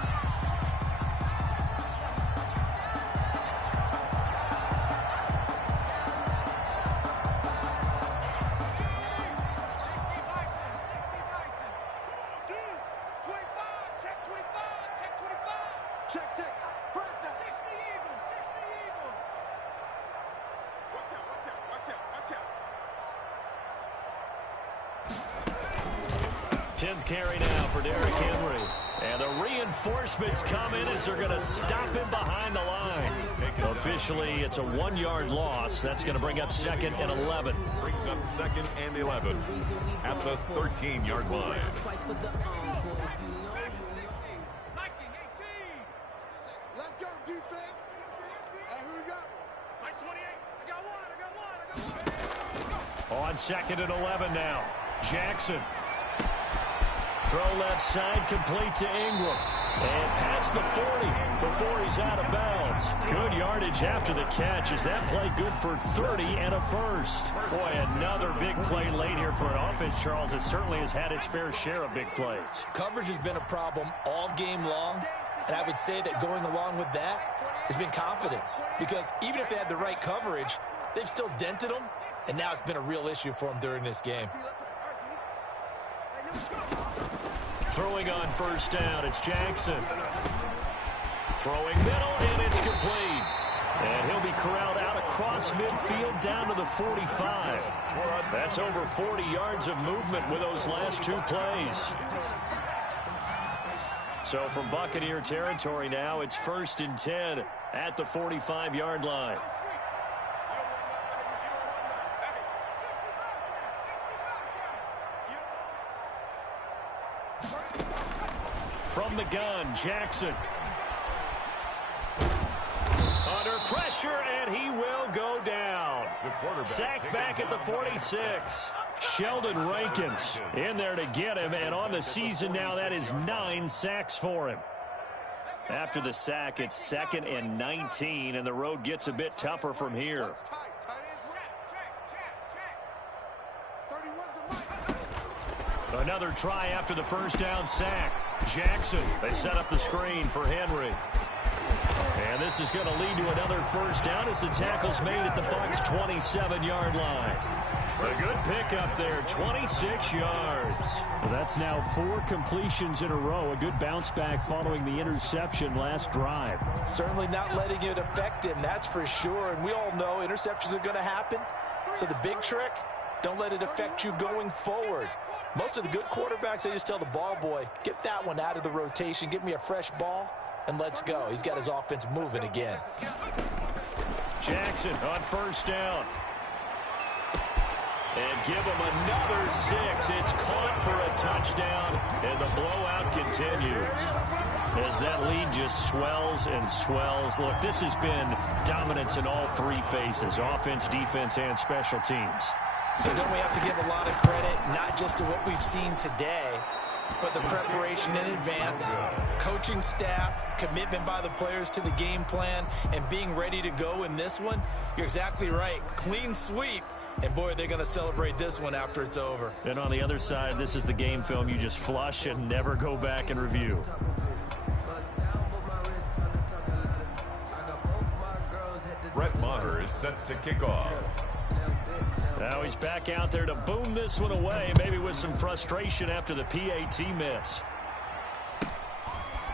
Carry now for Derrick Henry. And the reinforcements come in as they're going to stop him behind the line. Officially, it's a 1-yard loss. That's going to bring up 2nd and 11. Brings up 2nd and 11 at the 13-yard line. Let's go, defense. Hey, who we got? Mike 28. I got one. On 2nd and 11 now. Jackson. Throw left side, complete to Ingram. And past the 40 before he's out of bounds. Good yardage after the catch. Is that play good for 30 and a first? Boy, another big play late here for an offense, Charles. It certainly has had its fair share of big plays. Coverage has been a problem all game long. And I would say that going along with that has been confidence. Because even if they had the right coverage, they've still dented them. And now it's been a real issue for them during this game. Throwing on first down, it's Jackson. Throwing middle, and it's complete. And he'll be corralled out across midfield down to the 45. That's over 40 yards of movement with those last 2 plays. So from Buccaneer territory now, it's 1st and 10 at the 45-yard line. From the gun, Jackson. Under pressure, and he will go down. Sacked back at the 46. Sheldon Rankins in there to get him, and on the season now, that is 9 sacks for him. After the sack, it's 2nd and 19, and the road gets a bit tougher from here. Another try after the first down sack. Jackson, they set up the screen for Henry. And this is going to lead to another first down as the tackle's made at the Bucs' 27-yard line. A good pickup there, 26 yards. Well, that's now 4 completions in a row. A good bounce back following the interception last drive. Certainly not letting it affect him, that's for sure. And we all know interceptions are going to happen. So the big trick, don't let it affect you going forward. Most of the good quarterbacks, they just tell the ball boy, get that one out of the rotation, give me a fresh ball, and let's go. He's got his offense moving again. Jackson on first down. And give him another 6. It's caught for a touchdown, and the blowout continues. As that lead just swells and swells. Look, this has been dominance in all 3 phases, offense, defense, and special teams. So don't we have to give a lot of credit, not just to what we've seen today, but the preparation in advance, coaching staff, commitment by the players to the game plan, and being ready to go in this one? You're exactly right. Clean sweep. And, boy, they're going to celebrate this one after it's over. And on the other side, this is the game film you just flush and never go back and review. Brett Maher is set to kick off. Now he's back out there to boom this one away, maybe with some frustration after the PAT miss.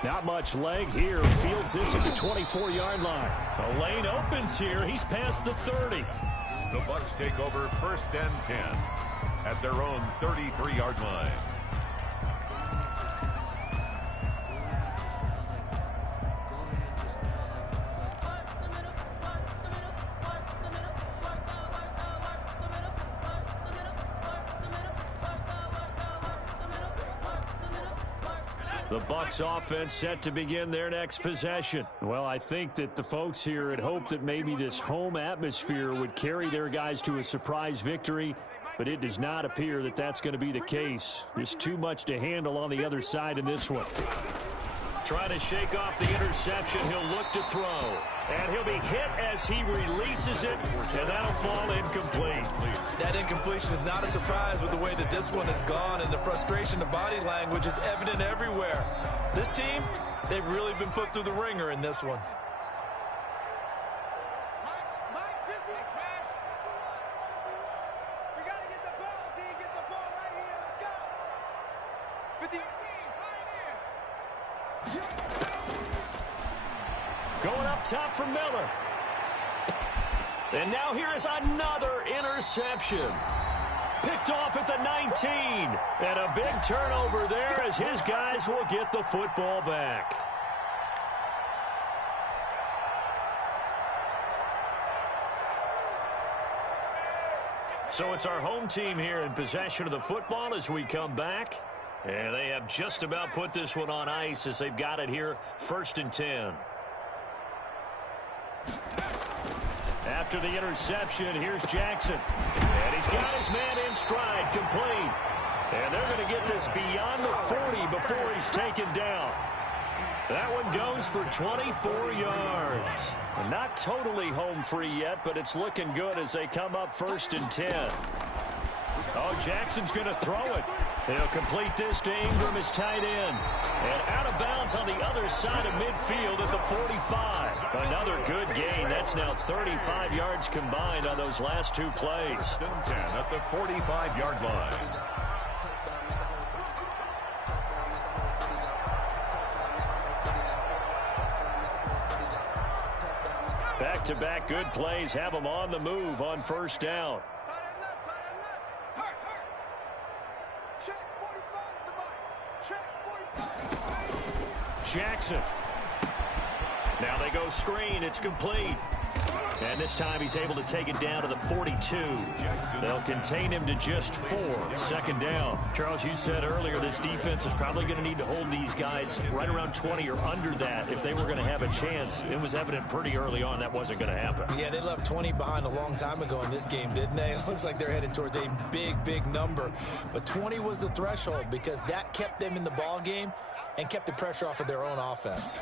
Not much leg here. Fields this at the 24-yard line. The lane opens here. He's past the 30. The Bucs take over 1st and 10 at their own 33-yard line. The Bucs offense set to begin their next possession. Well, I think that the folks here had hoped that maybe this home atmosphere would carry their guys to a surprise victory, but it does not appear that that's going to be the case. There's too much to handle on the other side in this one. Trying to shake off the interception. He'll look to throw. And he'll be hit as he releases it, and that'll fall incomplete. That incompletion is not a surprise with the way that this one has gone, and the frustration, the body language is evident everywhere. This team, they've really been put through the ringer in this one. Mike 50. We got to get the ball, D. Get the ball right here. Let's go. 50. Going up top for Miller. And now here is another interception. Picked off at the 19. And a big turnover there as his guys will get the football back. So it's our home team here in possession of the football as we come back. And they have just about put this one on ice as they've got it here 1st and 10. After the interception, here's Jackson. And he's got his man in stride, complete. And they're going to get this beyond the 40 before he's taken down. That one goes for 24 yards. Not totally home free yet, but it's looking good as they come up 1st and 10. Oh, Jackson's going to throw it. He'll complete this to Ingram, his tight end. And out of bounds on the other side of midfield at the 45. Another good gain. That's now 35 yards combined on those last 2 plays. 1st and 10 at the 45-yard line. Back-to-back good plays have them on the move on 1st down. Jackson. Now they go screen. It's complete. And this time he's able to take it down to the 42. They'll contain him to just 4. Second down. Charles, you said earlier this defense is probably going to need to hold these guys right around 20 or under that if they were going to have a chance. It was evident pretty early on that wasn't going to happen. Yeah, they left 20 behind a long time ago in this game, didn't they? It looks like they're headed towards a big number. But 20 was the threshold because that kept them in the ball game and kept the pressure off of their own offense.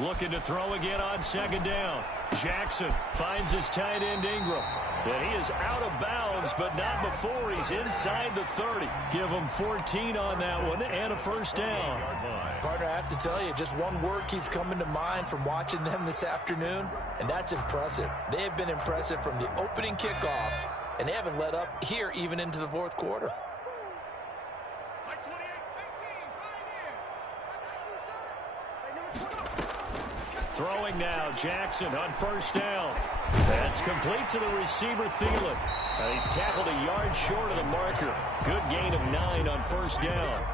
Looking to throw again on second down. Jackson finds his tight end Ingram. And he is out of bounds, but not before he's inside the 30. Give him 14 on that one and a first down. Partner, I have to tell you, just one word keeps coming to mind from watching them this afternoon, and that's impressive. They have been impressive from the opening kickoff, and they haven't let up here even into the fourth quarter. Throwing now, Jackson on first down. That's complete to the receiver, Thielen. He's tackled a yard short of the marker. Good gain of 9 on first down.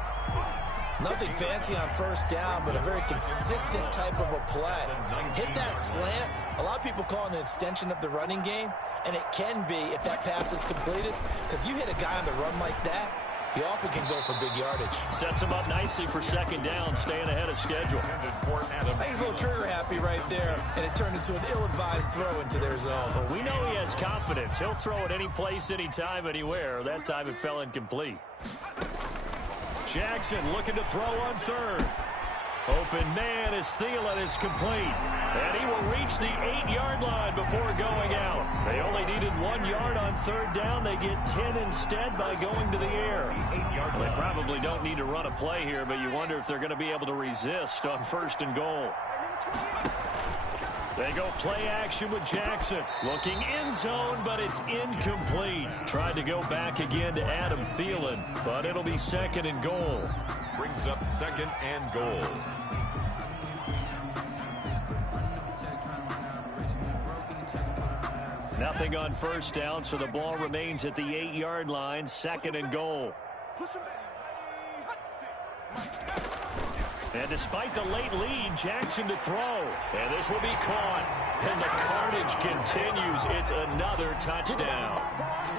Nothing fancy on first down, but a very consistent type of a play. Hit that slant. A lot of people call it an extension of the running game, and it can be if that pass is completed, because you hit a guy on the run like that, he often can go for big yardage. Sets him up nicely for second down, staying ahead of schedule. I think he's a little trigger happy right there, and it turned into an ill-advised throw into their zone. Well, we know he has confidence. He'll throw it any place, anytime, anywhere. That time it fell incomplete. Jackson looking to throw on third. Open man is Thielen. It's complete. And he will reach the 8-yard line before going out. They only needed 1 yard on third down. They get 10 instead by going to the air. Well, they probably don't need to run a play here, but you wonder if they're going to be able to resist on first and goal. They go play action with Jackson. Looking in zone, but it's incomplete. Tried to go back again to Adam Thielen, but it'll be second and goal. Brings up second and goal. Nothing on first down, so the ball remains at the 8-yard line. Second and goal. And despite the late lead, Jackson to throw. And this will be caught. And the carnage continues. It's another touchdown.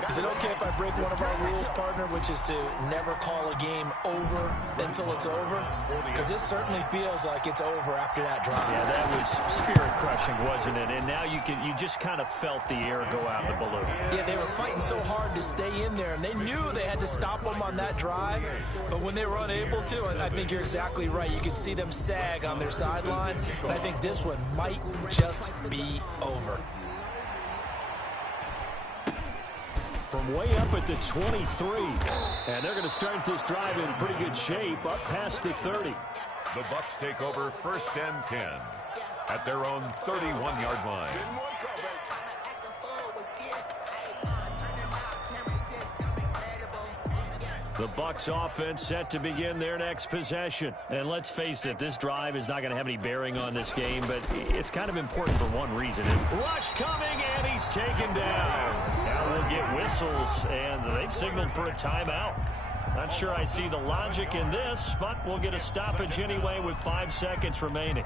Is it okay if I break one of our rules, partner, which is to never call a game over until it's over? Because this certainly feels like it's over after that drive. Yeah, that was spirit-crushing, wasn't it? And now you just kind of felt the air go out the balloon. Yeah, they were fighting so hard to stay in there, and they knew they had to stop them on that drive. But when they were unable to, I think you're exactly right. You could see them sag on their sideline, and I think this one might just be over. From way up at the 23. And they're going to start this drive in pretty good shape, up past the 30. The Bucs take over first and 10 at their own 31-yard line. The Bucs offense set to begin their next possession. And let's face it, this drive is not going to have any bearing on this game, but it's kind of important for one reason. Rush coming, and he's taken down. Now we'll get whistles, and they've signaled for a timeout. Not sure I see the logic in this, but we'll get a stoppage anyway with 5 seconds remaining.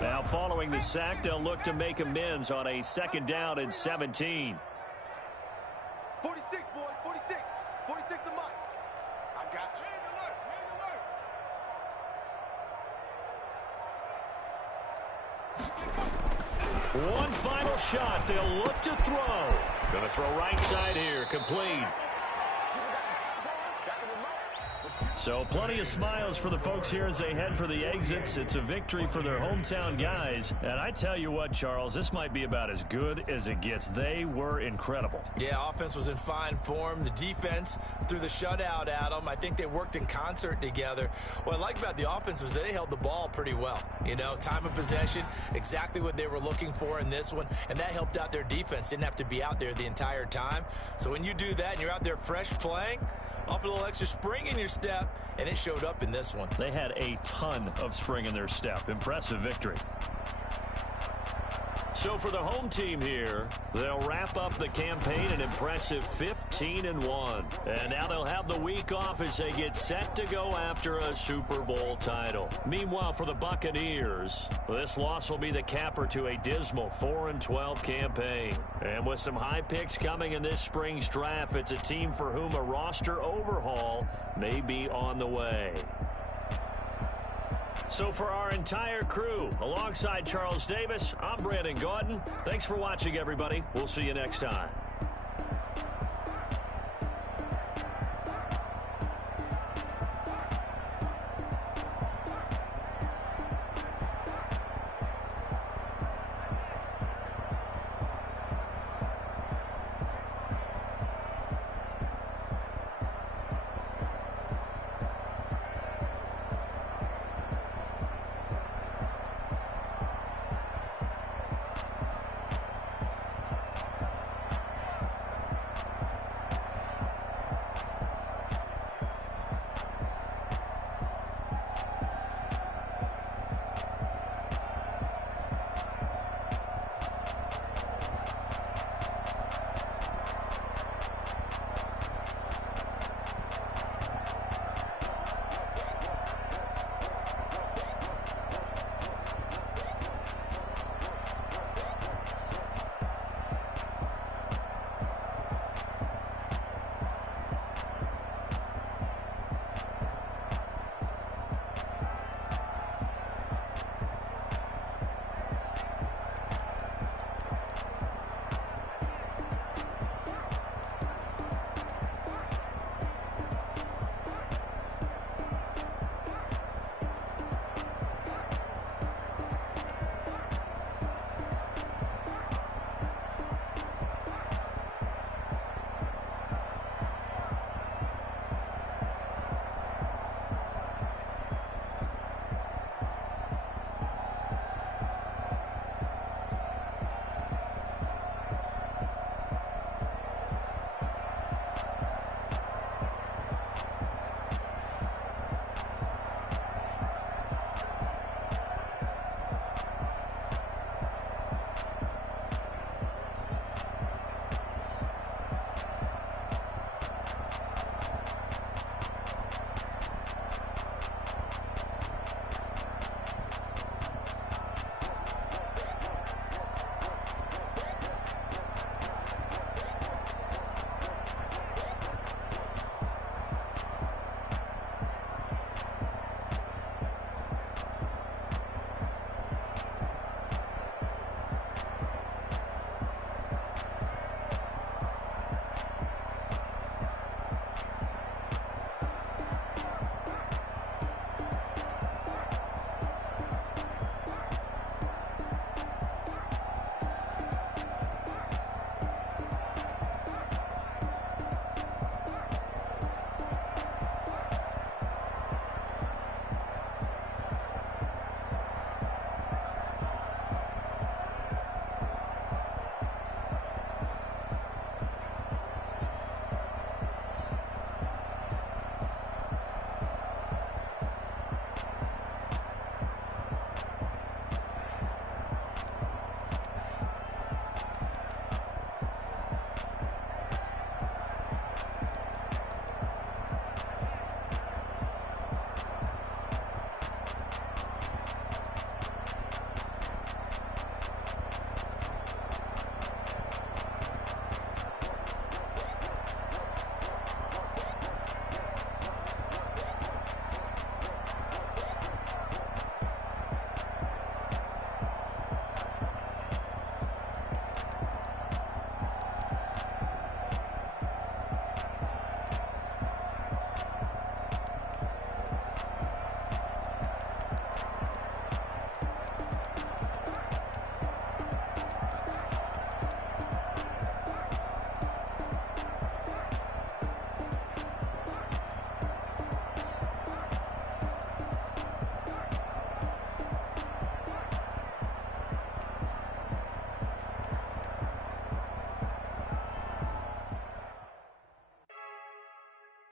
Now following the sack, they'll look to make amends on a second down and 17. 46, boys, 46. 46 to Mike. I got you. One final shot. They'll look to throw. Going to throw right side here. Complete. So plenty of smiles for the folks here as they head for the exits. It's a victory for their hometown guys. And I tell you what, Charles, this might be about as good as it gets. They were incredible. Yeah, offense was in fine form. The defense threw the shutout at them. I think they worked in concert together. What I like about the offense was that they held the ball pretty well. You know, time of possession, exactly what they were looking for in this one. And that helped out their defense. Didn't have to be out there the entire time. So when you do that and you're out there fresh playing, Offer a little extra spring in your step, and it showed up in this one. They had a ton of spring in their step. Impressive victory. So for the home team here, they'll wrap up the campaign an impressive 15-1. And now they'll have the week off as they get set to go after a Super Bowl title. Meanwhile, for the Buccaneers, this loss will be the capper to a dismal 4-12 campaign. And with some high picks coming in this spring's draft, it's a team for whom a roster overhaul may be on the way. So for our entire crew, alongside Charles Davis, I'm Brandon Gaudin. Thanks for watching, everybody. We'll see you next time.